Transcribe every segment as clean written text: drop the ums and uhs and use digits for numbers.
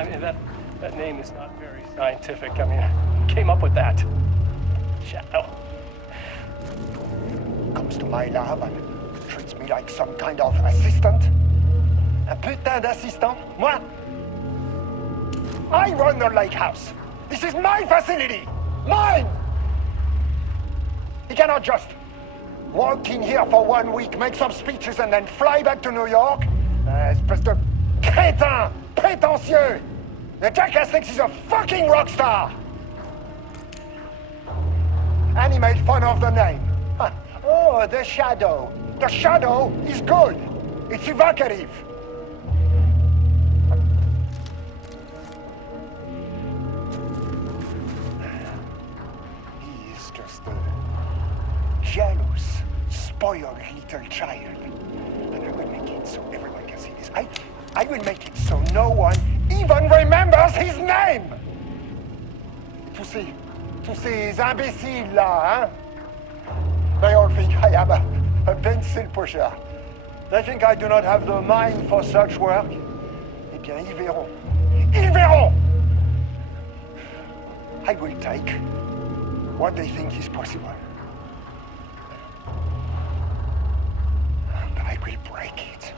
I mean, that name is not very scientific. I mean, who came up with that? Shadow. Comes to my lab and treats me like some kind of assistant. Un putain d'assistant? Moi? I run the lake house. This is my facility. Mine! He cannot just walk in here for 1 week, make some speeches and then fly back to New York. Espèce de crétin, prétentieux. The jackass thinks he's a fucking rock star. And he made fun of the name. Huh. Oh, the Shadow. The Shadow is good. It's evocative. He is just a jealous, spoiled little child. And I will make it so everyone can see this. I will make it so no one even remembers his name. Tous ces imbéciles là, hein? They all think I am a pencil pusher. They think I do not have the mind for such work. Eh bien, ils verront. Ils verront! I will take what they think is possible. But I will break it.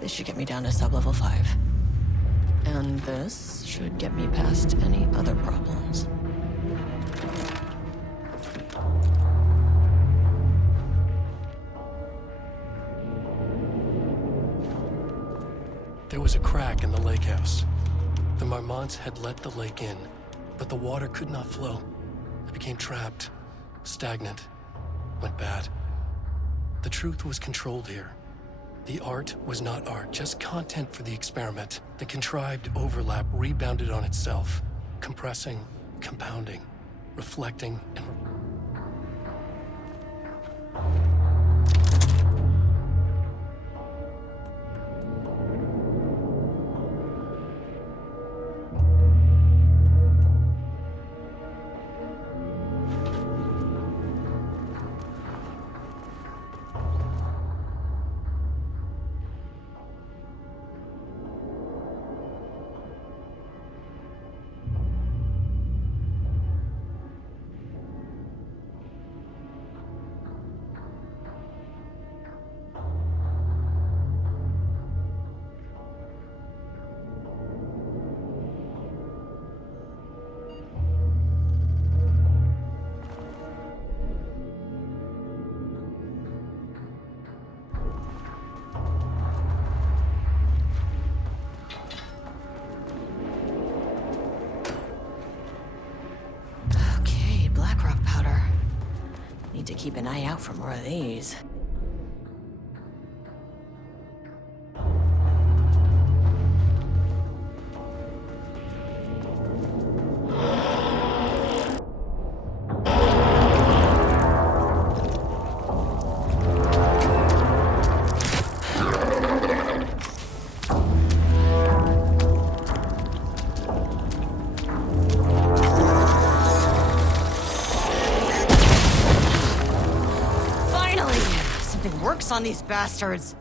This should get me down to sub-level 5. And this should get me past any other problems. There was a crack in the lake house. The marmots had let the lake in, but the water could not flow. It became trapped, stagnant, went bad. The truth was controlled here. The art was not art, just content for the experiment. The contrived overlap rebounded on itself, compressing, compounding, reflecting, and Okay, black rock powder. Need to keep an eye out for more of these. Works on these bastards.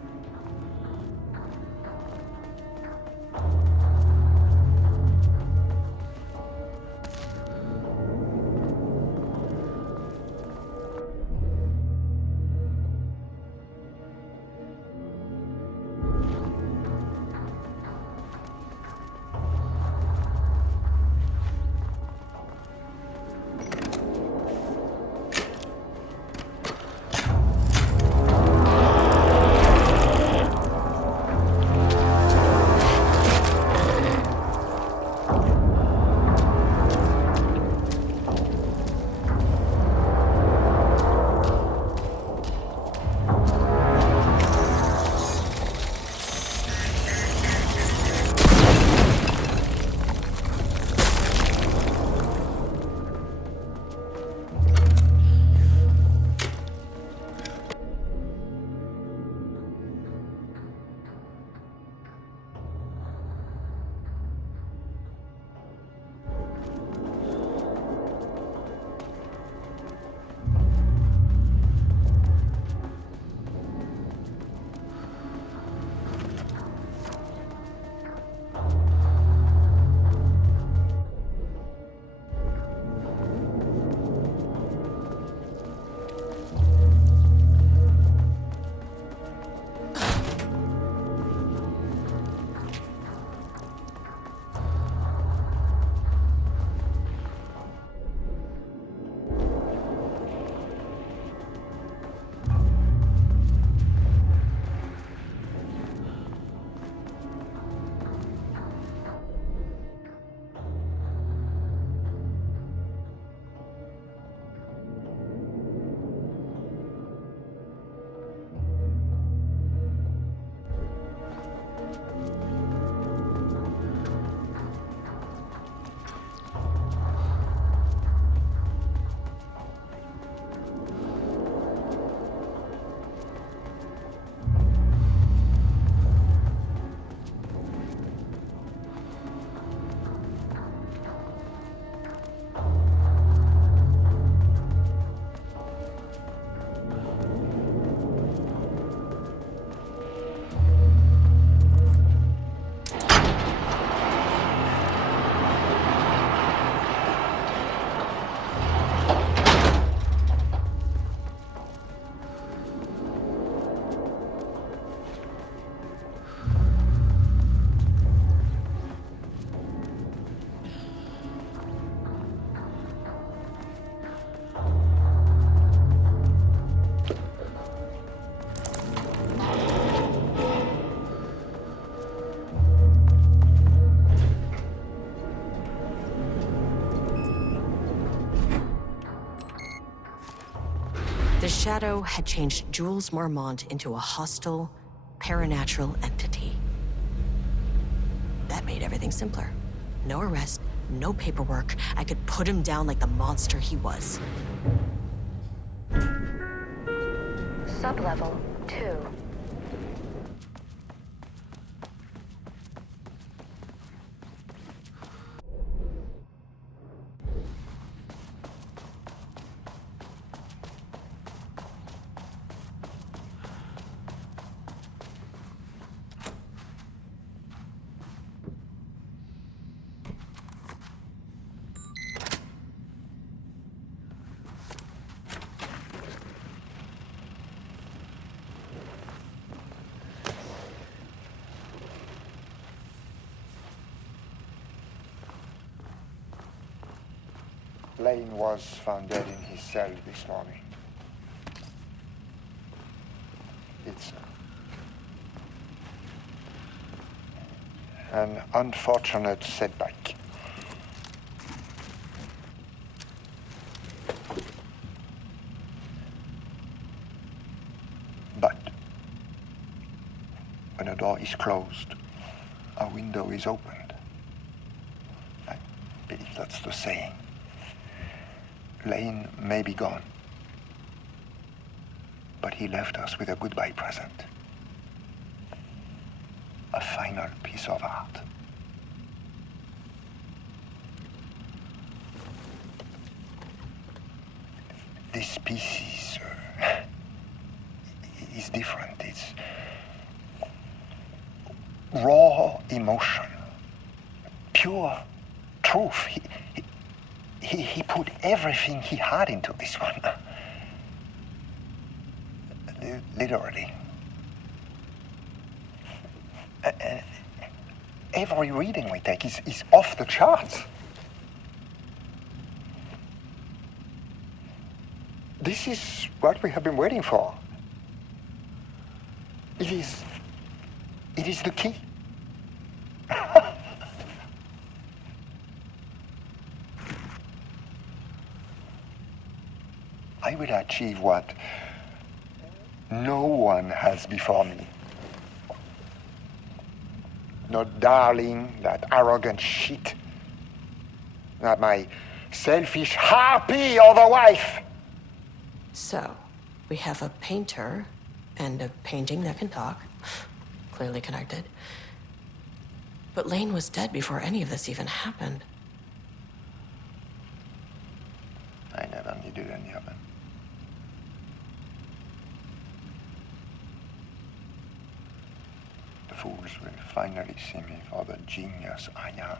The Shadow had changed Jules Marmont into a hostile, paranatural entity. That made everything simpler. No arrest, no paperwork. I could put him down like the monster he was. Sublevel 2. Lane was found dead in his cell this morning. It's an unfortunate setback. But when a door is closed, a window is opened. I believe that's the saying. Lane may be gone, but he left us with a goodbye present. A final piece of art. This piece is different. It's raw emotion, pure truth. He put everything he had into this one. Literally. Every reading we take is off the charts. This is what we have been waiting for. It is the key. I will achieve what no one has before me. Not darling, that arrogant shit. Not my selfish harpy of a wife. So, we have a painter and a painting that can talk. Clearly connected. But Lane was dead before any of this even happened. I never needed any of them. The fools will finally see me for the genius I am.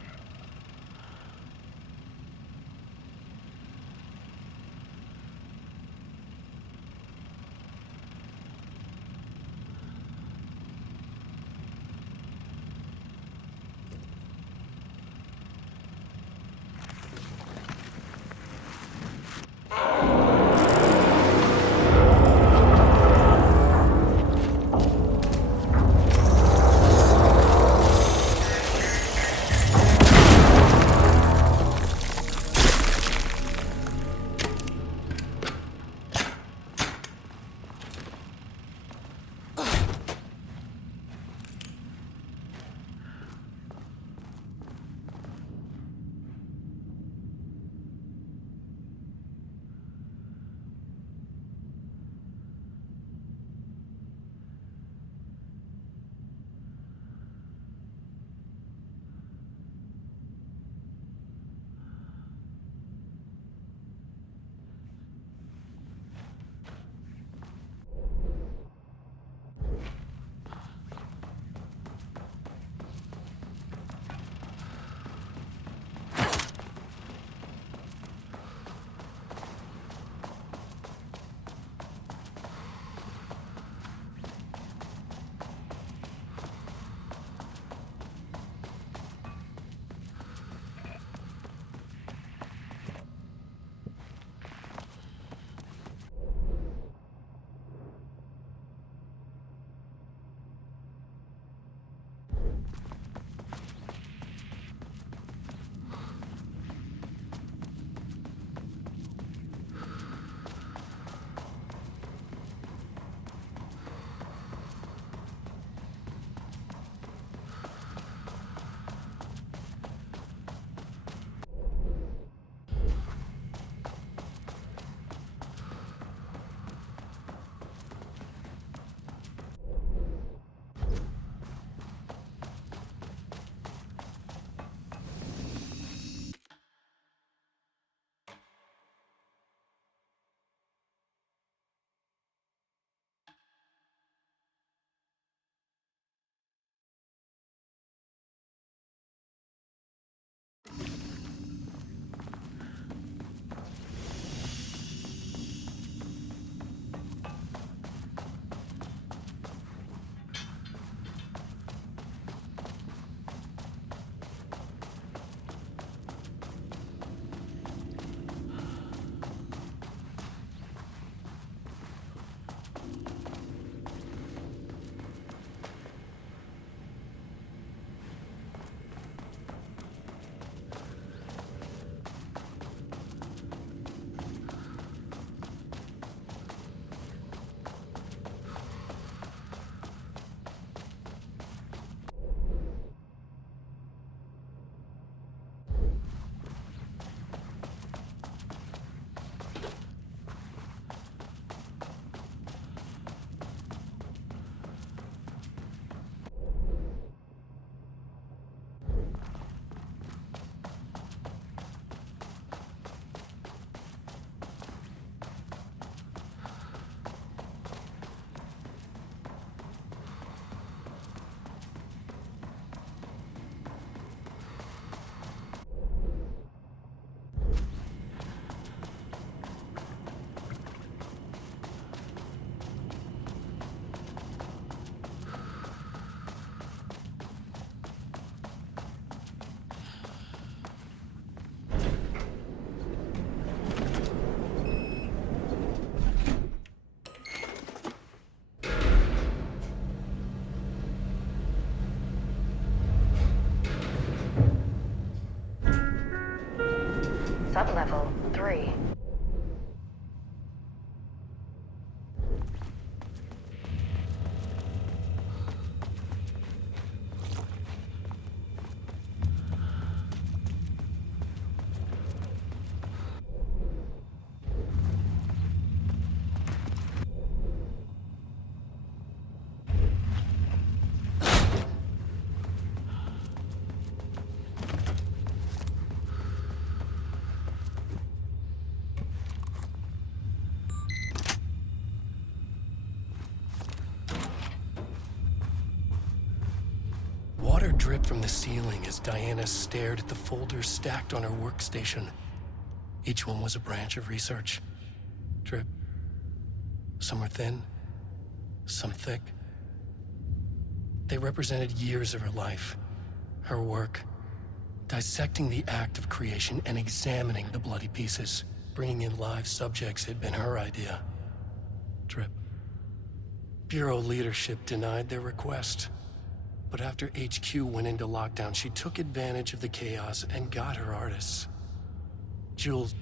Sublevel 3. Water dripped from the ceiling as Diana stared at the folders stacked on her workstation. Each one was a branch of research. Drip. Some were thin, some thick. They represented years of her life, her work, dissecting the act of creation and examining the bloody pieces. Bringing in live subjects had been her idea. Drip. Bureau leadership denied their request. But after HQ went into lockdown, she took advantage of the chaos and got her artists. Jules.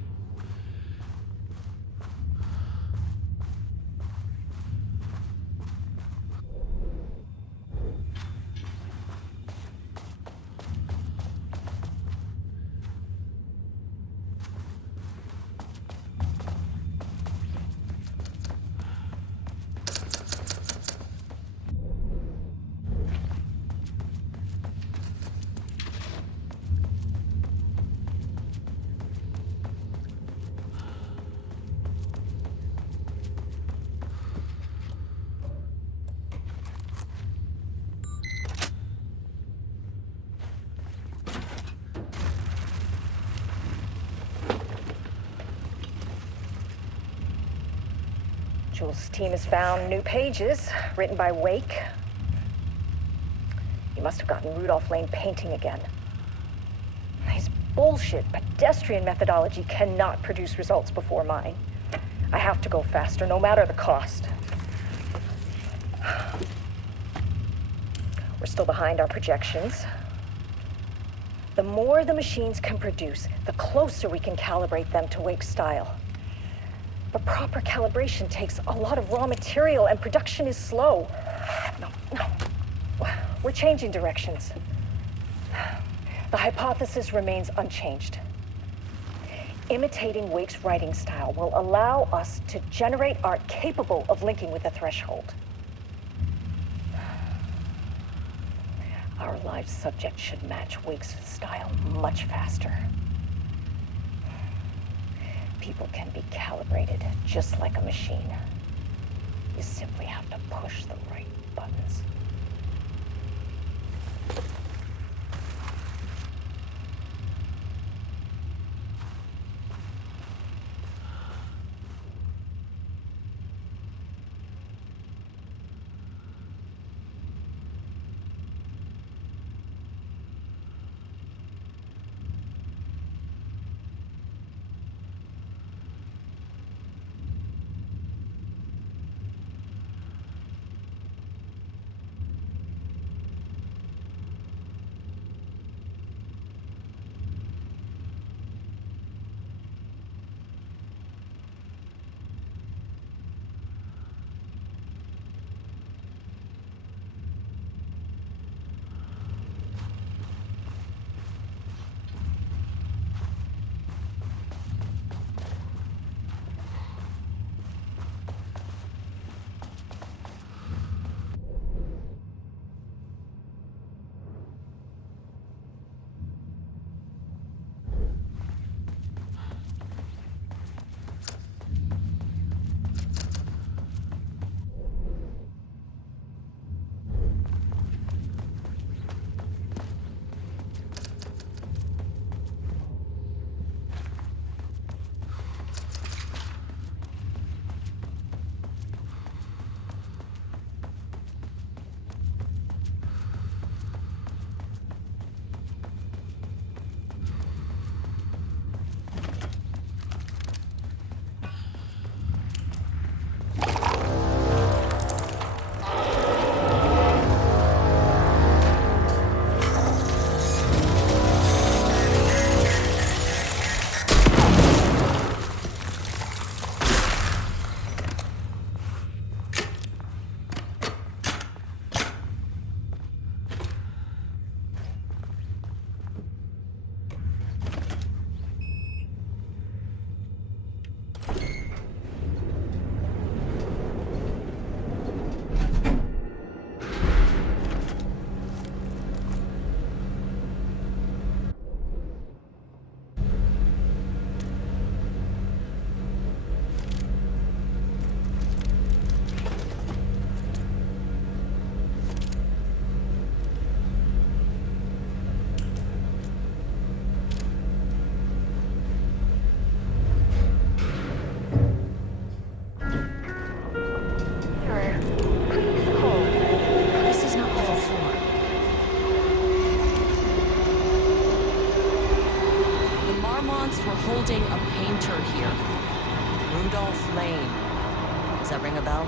Jules' team has found new pages written by Wake. He must have gotten Rudolph Lane painting again. His bullshit pedestrian methodology cannot produce results before mine. I have to go faster, no matter the cost. We're still behind our projections. The more the machines can produce, the closer we can calibrate them to Wake's style. But proper calibration takes a lot of raw material, and production is slow. No. We're changing directions. The hypothesis remains unchanged. Imitating Wake's writing style will allow us to generate art capable of linking with the threshold. Our live subject should match Wake's style much faster. People can be calibrated just like a machine. You simply have to push the right buttons. holding a painter here. Rudolph Lane. Does that ring a bell?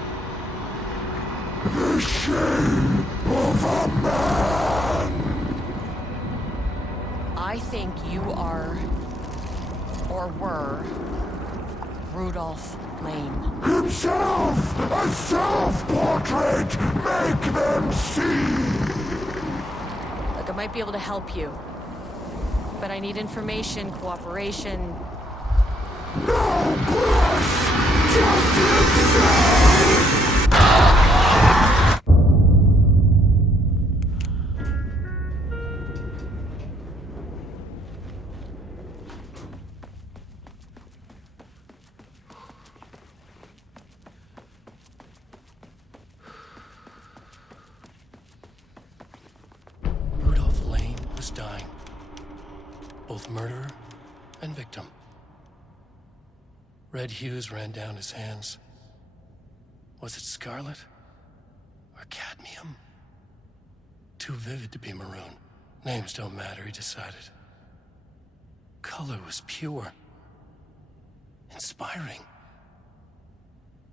The shame of a man! I think you are, or were, Rudolph Lane. Himself! A self-portrait! Make them see! Look, I might be able to help you. But I need information, cooperation. No blush! Just insane! Rudolph Lane was dying. Both murderer and victim. Red hues ran down his hands. Was it scarlet or cadmium? Too vivid to be maroon. Names don't matter, he decided. Color was pure. Inspiring.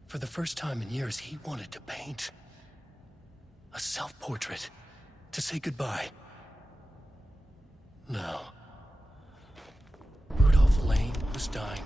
For the first time in years, he wanted to paint. A self-portrait. To say goodbye. No. Rudolph Lane was dying.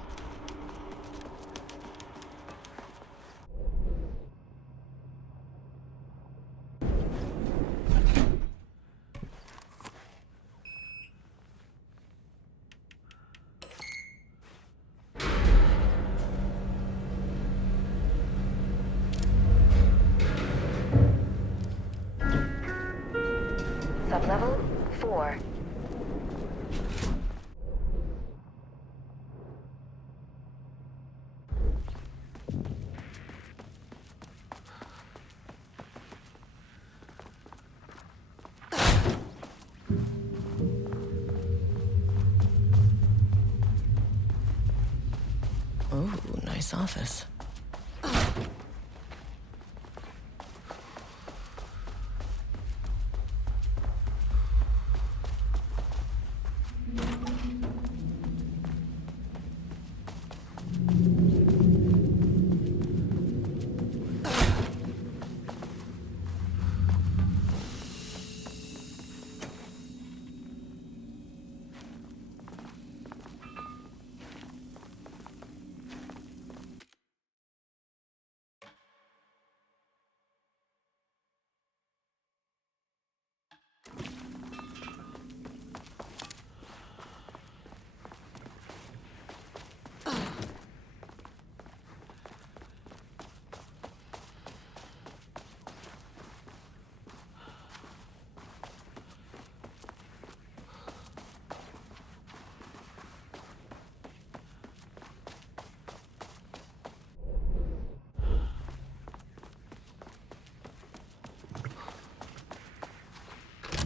Sublevel 4. Ooh, nice office.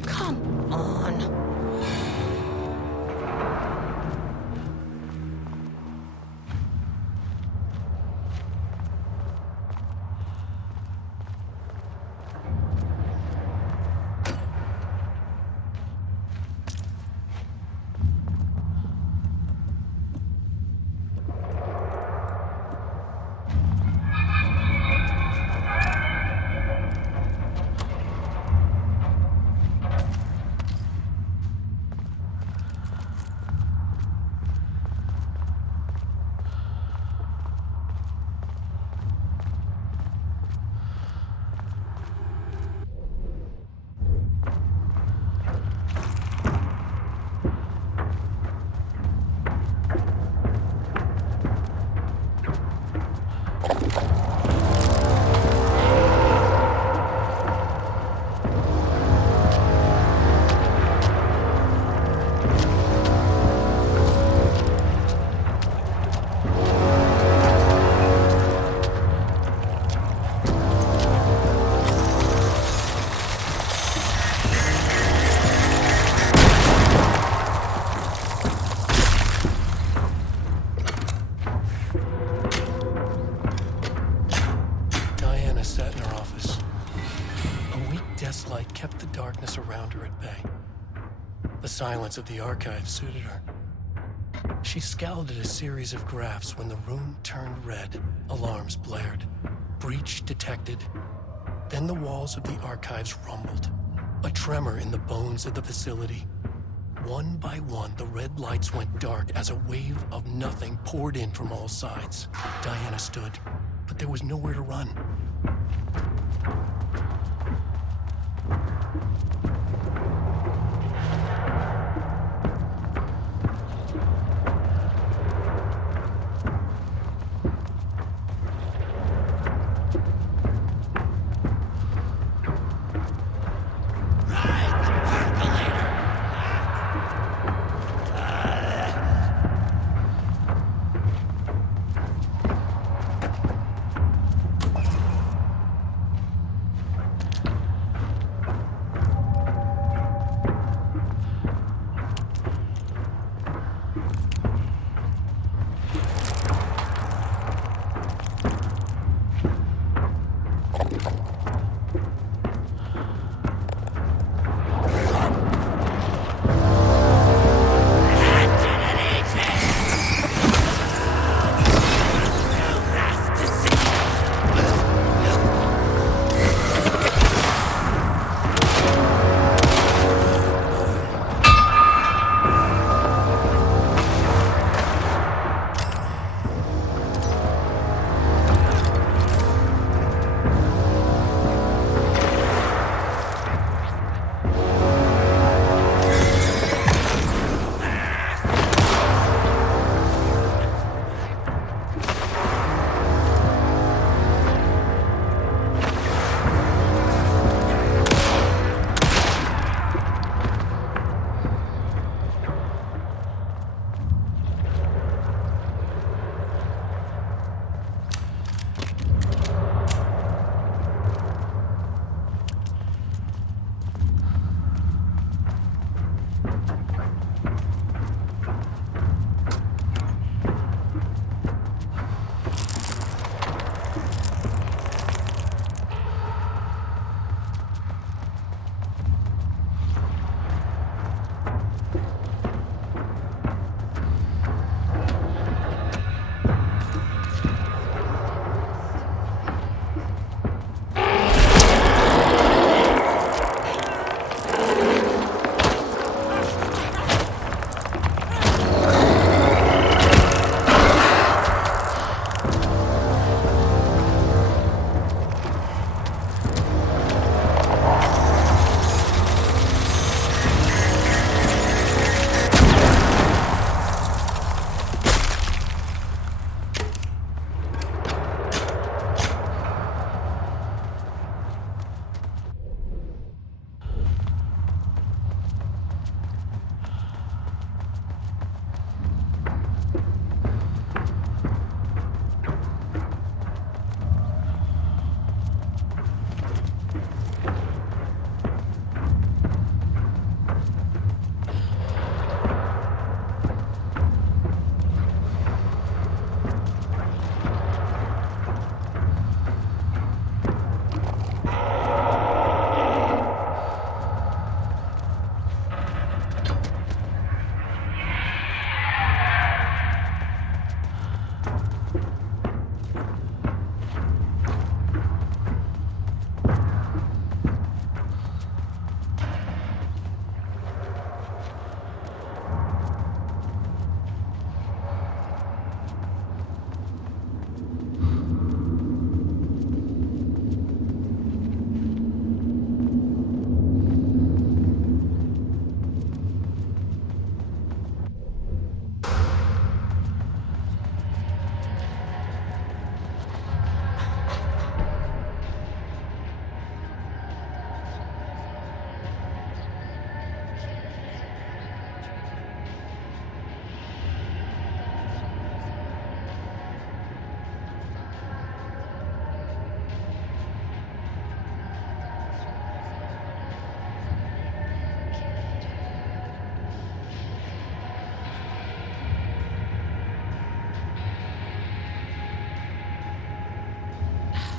Come on. light kept the darkness around her at bay. The silence of the archive suited her. She she scowled at a series of graphs when the room turned red. Alarms blared. Breach detected. Then the walls of the archives rumbled. A tremor in the bones of the facility. One by one, the red lights went dark as a wave of nothing poured in from all sides. Diana stood, but there was nowhere to run.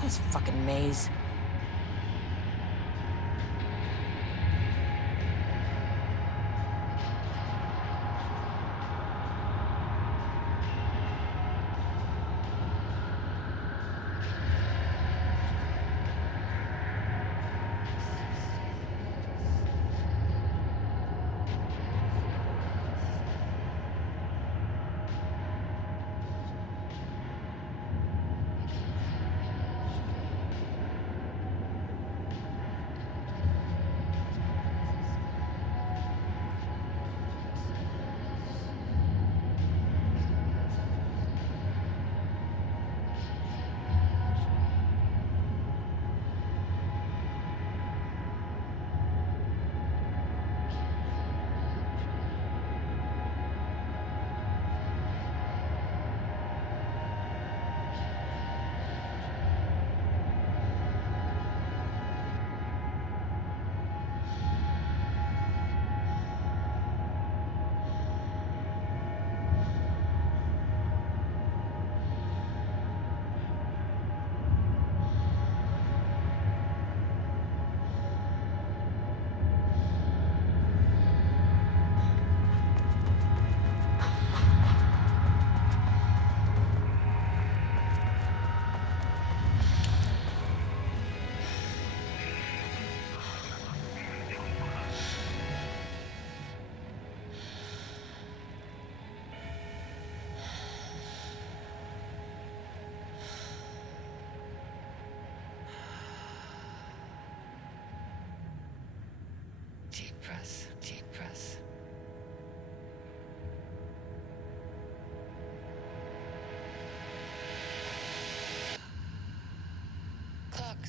This fucking maze.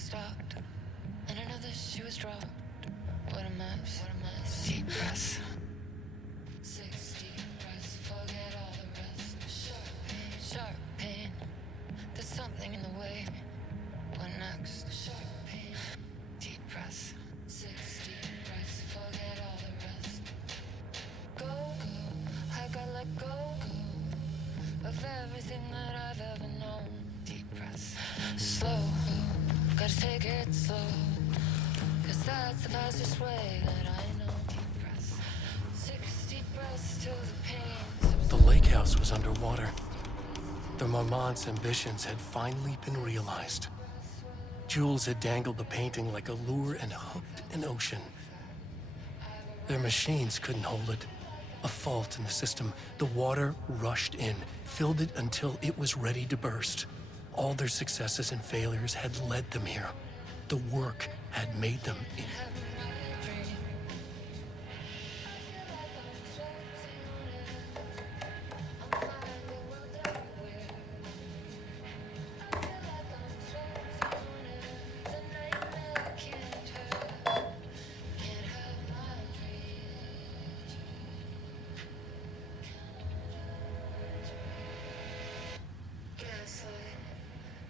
stopped, and another she was dropped. What a mess, what a mess. Deep breaths. 6 deep breaths, forget all the rest. Sharp pain, there's something in the way. What next? Sharp pain. Deep breaths. 6 deep breaths, forget all the rest. Go, go, I gotta let go, go of everything that I've ever known. Deep breaths. Slow, gotta take it slow, 'cause that's the fastest way that I know. Deep breaths. 6 deep breaths till the pain. The lake house was underwater. The Marmont's ambitions had finally been realized. Jules had dangled the painting like a lure and hooked an ocean. Their machines couldn't hold it. A fault in the system. The water rushed in, filled it until it was ready to burst. All their successes and failures had led them here. The work had made them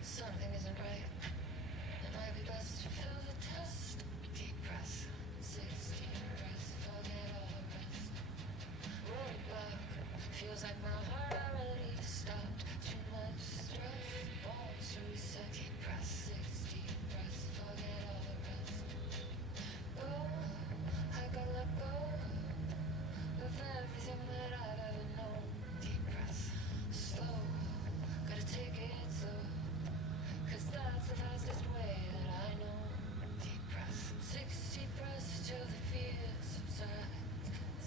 Something isn't right. It might be best to fill the test. Deep breaths. 6 deep breaths. Forget all the rest. Roadblock. Feels like my heart already stopped. Too much stress. Bones to reset. Deep breaths. 6 deep breaths. Forget all the rest. Go. I gotta let go of everything that I've ever known. Deep breaths. Slow. Gotta take it slow, 'cause that's the fastest way that I know. Deep breaths. 6 deep breaths till the fear subsides.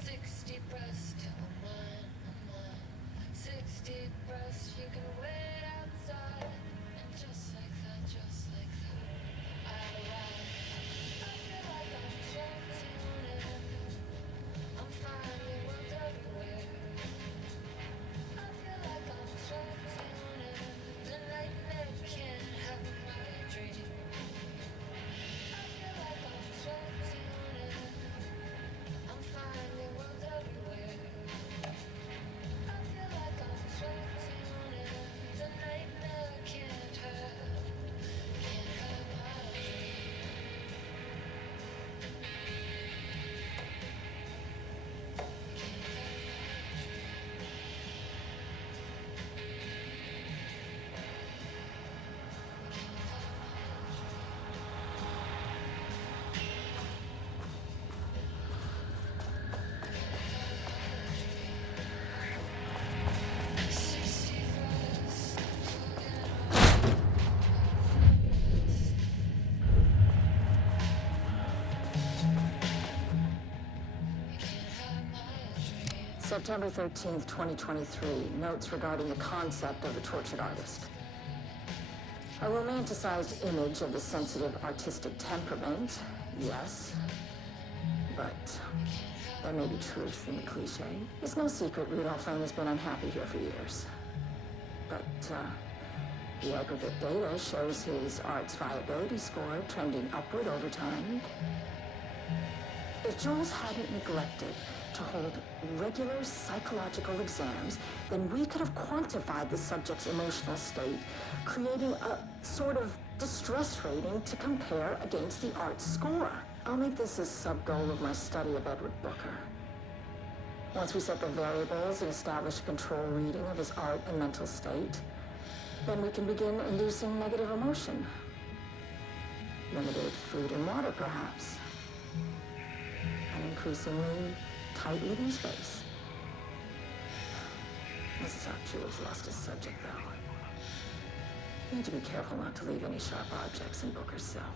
6 deep breaths till I'm mine, I'm mine. 6 deep breaths, you can wait outside. And just like that, I arrive. I feel like I'm floating in. I'm finding worlds everywhere. I feel like I'm floating in. The nightmare can't have my dream. I feel like I'm floating in. I'm finding worlds everywhere. I feel like I'm floating in. The nightmare can't have my dream. September 13th, 2023, notes regarding the concept of the tortured artist. A romanticized image of the sensitive artistic temperament, yes. But there may be truth in the cliche. It's no secret Rudolph Lane has been unhappy here for years. But the aggregate data shows his art's viability score trending upward over time. If Jules hadn't neglected to hold regular psychological exams, then we could have quantified the subject's emotional state, creating a sort of distress rating to compare against the art's score. I'll make this a sub-goal of my study of Edward Booker. Once we set the variables and establish a control reading of his art and mental state, then we can begin inducing negative emotion. Limited food and water, perhaps. An increasingly tight eating space. This is how Jules lost his subject, though. Need to be careful not to leave any sharp objects in Booker's cell.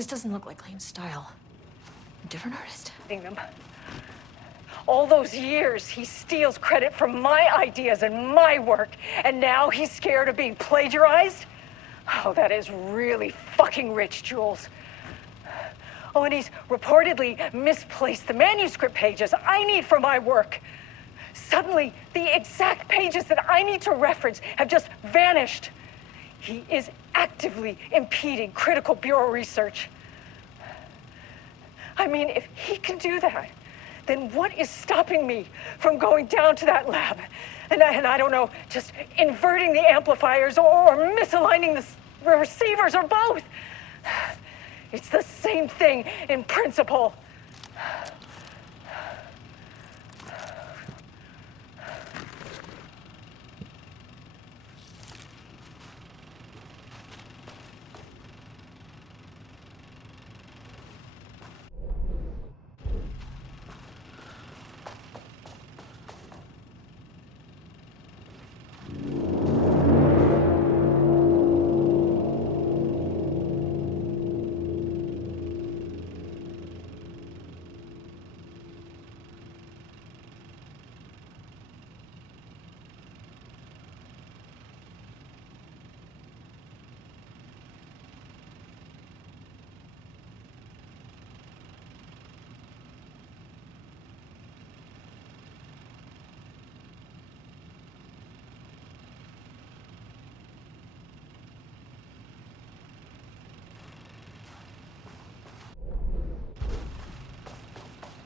This doesn't look like Lane's style. Different artist. Them. All those years, he steals credit for my ideas and my work, and now he's scared of being plagiarized? Oh, that is really fucking rich, Jules. Oh, and he's reportedly misplaced the manuscript pages I need for my work. Suddenly, the exact pages that I need to reference have just vanished. He is actively impeding critical bureau research. I mean, if he can do that, then what is stopping me from going down to that lab? And I don't know, just inverting the amplifiers or misaligning the receivers or both. It's the same thing in principle.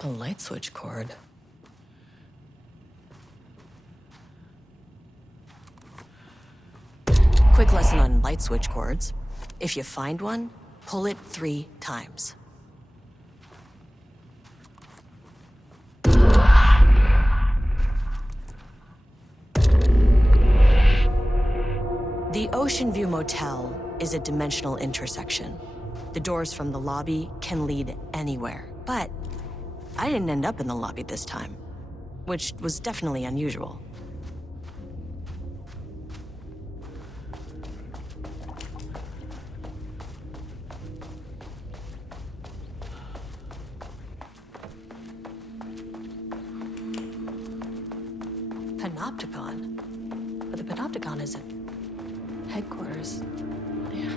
A light switch cord. Quick lesson on light switch cords. If you find one, pull it 3 times. The Ocean View Motel is a dimensional intersection. The doors from the lobby can lead anywhere, but I didn't end up in the lobby this time, which was definitely unusual. Panopticon? But the Panopticon isn't headquarters. Yeah.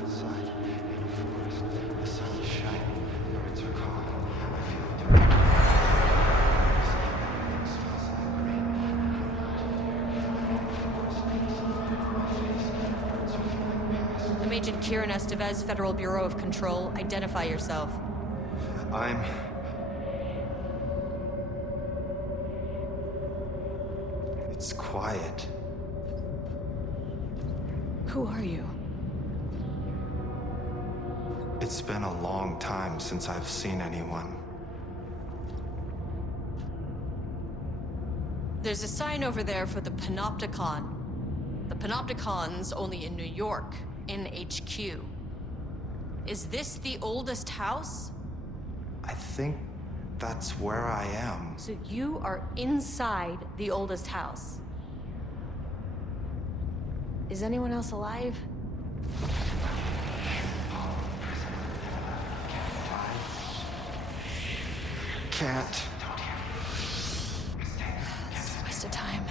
Outside, in a forest, the sun is shining, birds are calling. I feel dirty. Everything smells like rain. My face, birds are flying past. I'm Agent Kieran Estevez, Federal Bureau of Control. Identify yourself. It's quiet. Who are you? It's been a long time since I've seen anyone. There's a sign over there for the Panopticon. The Panopticon's only in New York, in HQ. Is this the oldest house? I think that's where I am. So you are inside the oldest house. Is anyone else alive? Can't. It's a waste of time.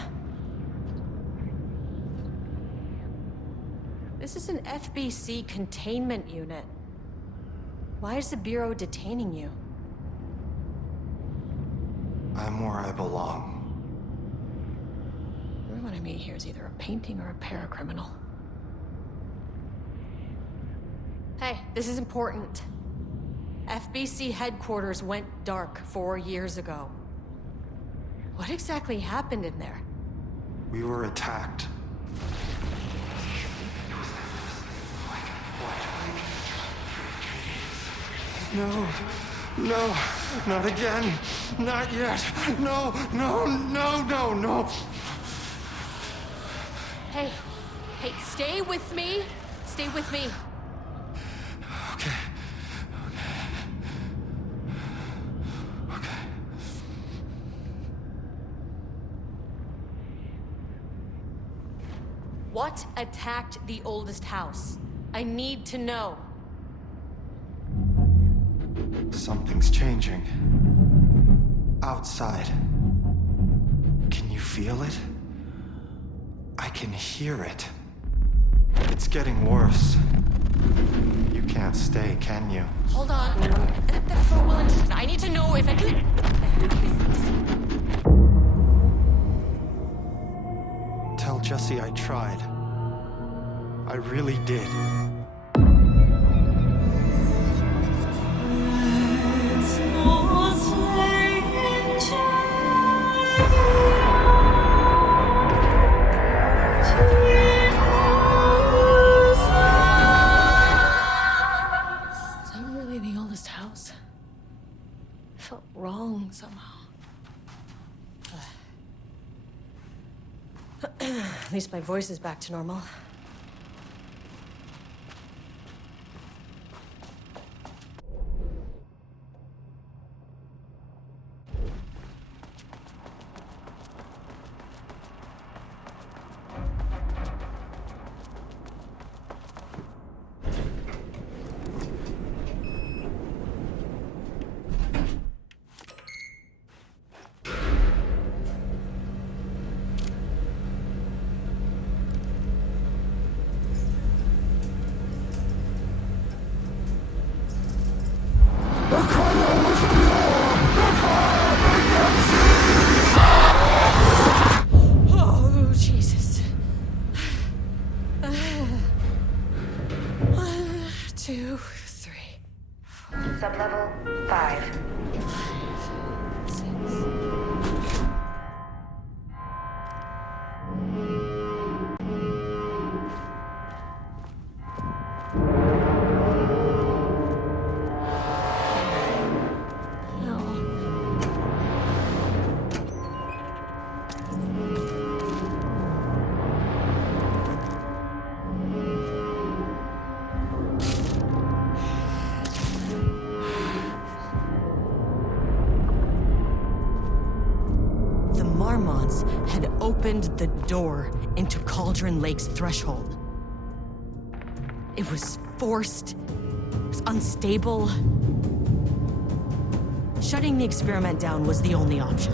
This is an FBC containment unit. Why is the Bureau detaining you? I'm where I belong. Everyone I meet here is either a painting or a paracriminal. Hey, this is important. FBC headquarters went dark 4 years ago. What exactly happened in there? We were attacked. No, no, not again. Not yet. No, no, no, no, no. Hey, stay with me. Stay with me. Okay. Okay. What attacked the oldest house? I need to know. Something's changing. Outside. Can you feel it? I can hear it. It's getting worse. You can't stay, can you? Hold on. For Wellington, I need to know if I can. Tell Jesse I tried. I really did. Is that really the oldest house? It felt wrong somehow. At least my voice is back to normal. Oh, Jesus. 1, 2, 3. Sublevel 5. 6. The Marmonts had opened the door into Cauldron Lake's threshold. It was forced, it was unstable. Shutting the experiment down was the only option.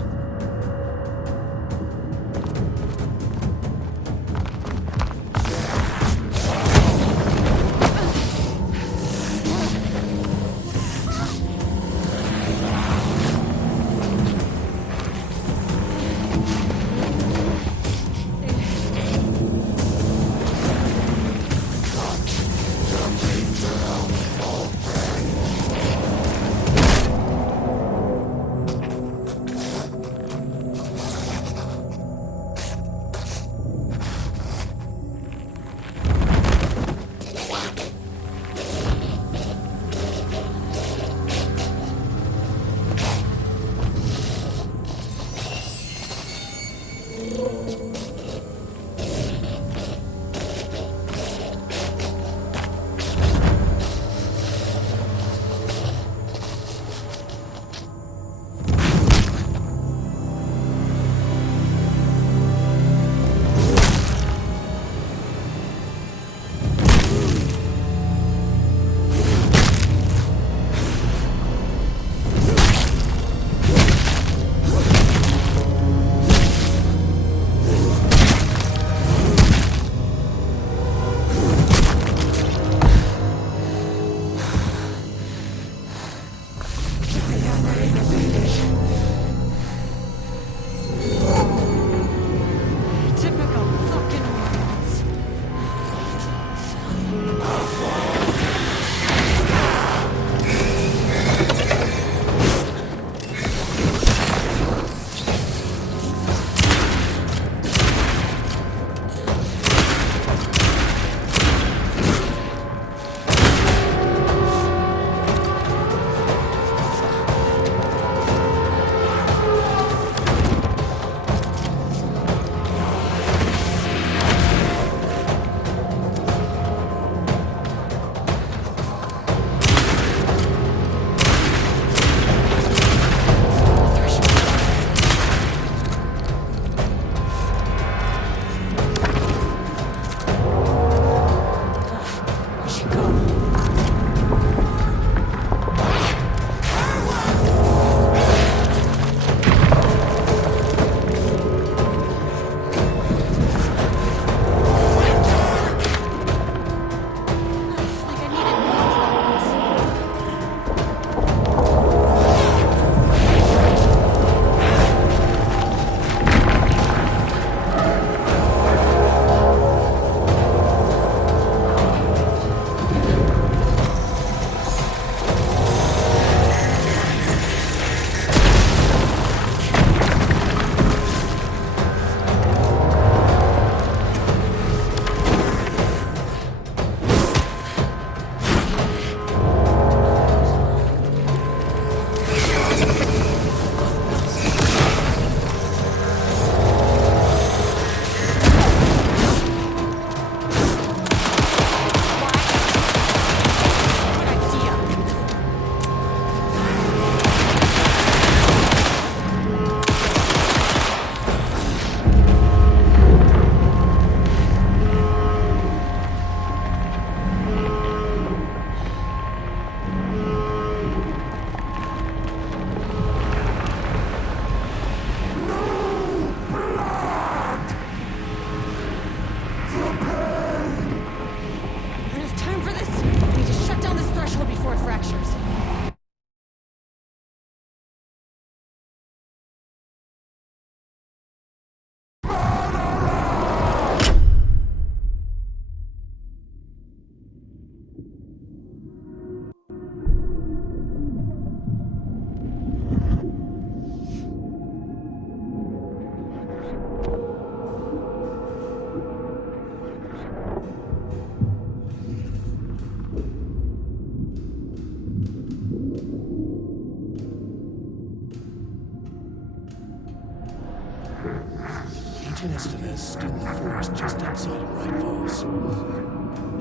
cartoonist in the forest just outside of Bright Falls.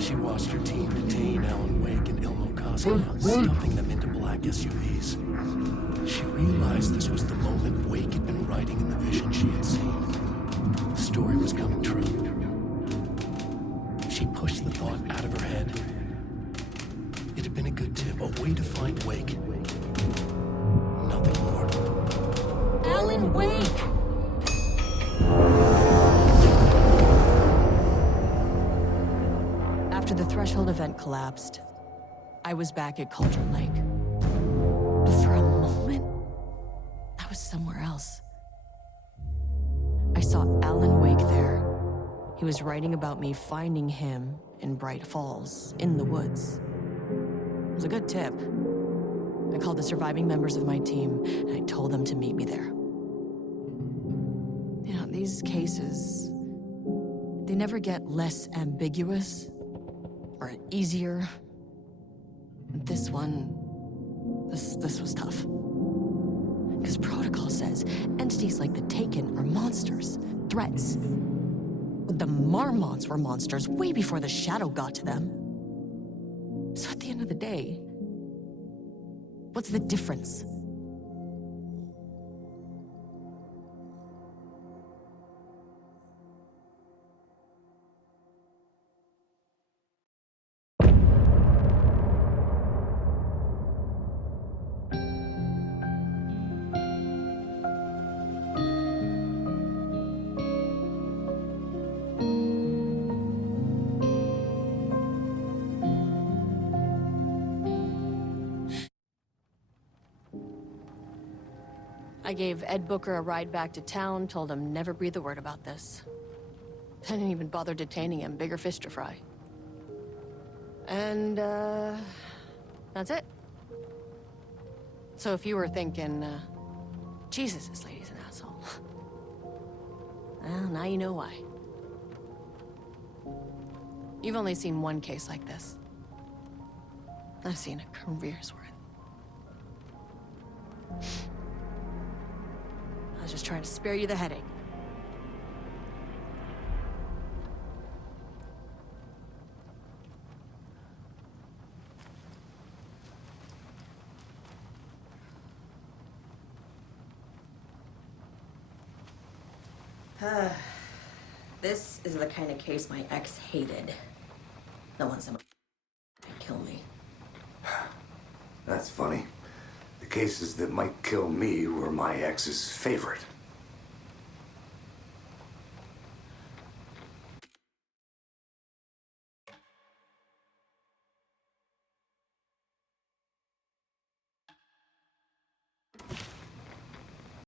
She watched her team detain Alan Wake and Ilmo Koska, stuffing them into black SUVs. She realized this was the moment Wake had been writing in the vision she had seen. The story was coming true. She pushed the thought out of her head. It had been a good tip, a way to find Wake. Nothing more. Alan Wake! After the Threshold event collapsed, I was back at Cauldron Lake. But for a moment, I was somewhere else. I saw Alan Wake there. He was writing about me finding him in Bright Falls, in the woods. It was a good tip. I called the surviving members of my team, and I told them to meet me there. You know, these cases, they never get less ambiguous or easier. This one, this was tough. Because protocol says entities like the Taken are monsters, threats. The Marmots were monsters way before the Shadow got to them. So at the end of the day, what's the difference? I gave Ed Booker a ride back to town, told him never breathe a word about this. I didn't even bother detaining him, bigger fish to fry. And, that's it. So if you were thinking, Jesus, this lady's an asshole. Well, now you know why. You've only seen one case like this. I've seen a career's worth. I was just trying to spare you the headache. This is the kind of case my ex hated. The ones that might kill me. That's funny. The cases that might kill me were my ex's favorite.